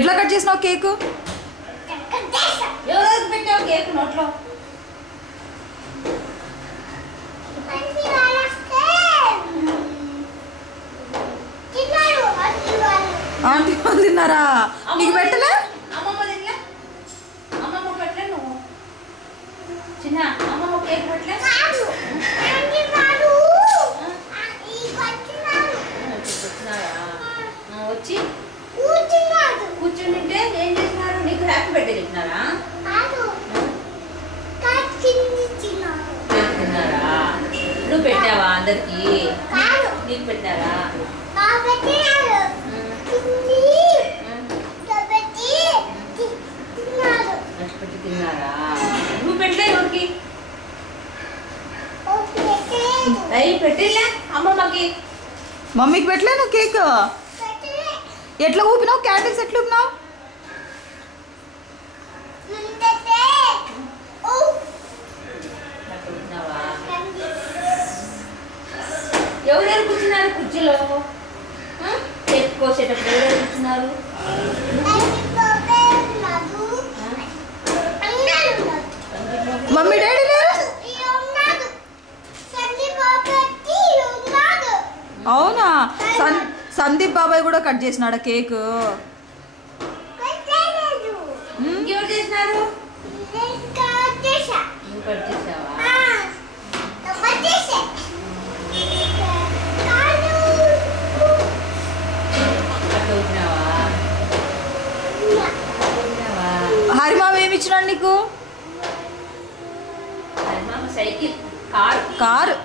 ఎట్లా కట్ చేసినావు కేక్? ఎవరికి పెట్టావు కేక్ నోట్లో? ఆంటీ వాళ్ళు తిన్నారా? నీకు పెట్టలే? అమ్మమ్మ తినలే? అమ్మమ్మ పెట్టలే నువ్వు? చిన్న అమ్మమ్మ కేక్ పెట్టలే? వచ్చి కూర్చుంటే ఏం చేసినారు? నీకు హ్యాపీ బర్త్డే చెప్పినారా? తిన్నారా? నువ్వు పెట్టావా అందరికి? నీకు పెట్టారా? తిన్నారా? నువ్వు పెట్టలే ఎవరికి? అయ్యి పెట్టిలే అమ్మమ్మకి. మమ్మీకి పెట్టలే నువ్వు కేక్? ఎట్లా ఊపినావు? క్యాండిల్స్ ఎట్లా ఊపినావు? ఎవరెవరు కూర్చున్నారు కుర్చీలో? కేక్ కోసేటప్పుడు ఎవరెవరు కూర్చున్నారు? మమ్మీ డాడీ లేరు? అవునా? సందీప్ బాబాయ్ కూడా కట్ చేసినాడా కేక్? ఎవరు చేసినారు? నువ్వు కట్ చేసావా? హరిమామ ఏమి ఇచ్చినాడు నీకు? Cycle, car.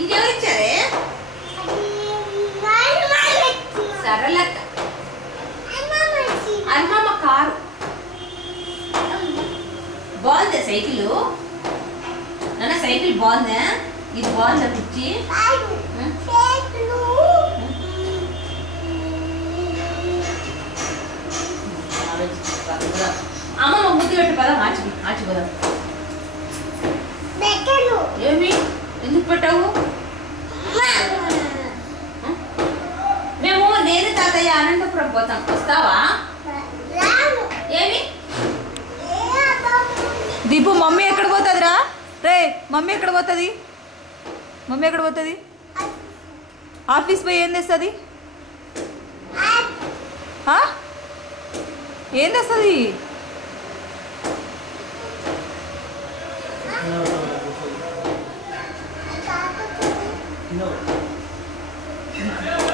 ఇది ఎవరు ఇచ్చారే? సరళక్క. అమ్మమ్మ కారు. బాగుందా సైకిల్? నాన్న సైకిల్ బాగుందా? ఇది బాగుందా కుర్చీ? అమ్మమ్మ ముద్దు పెట్టు పదా మార్చిపోదాం. ఏమి ఎందుకు పెట్టావు? నేను తాతయ్య అనంతపురం పోతాం, వస్తావా? ఏమి దీపు మమ్మీ ఎక్కడ పోతుందిరా? రే మమ్మీ ఎక్కడ పోతుంది? ఆఫీస్ పోయి ఏం తెస్తుంది? ఏం తెస్తుంది? No.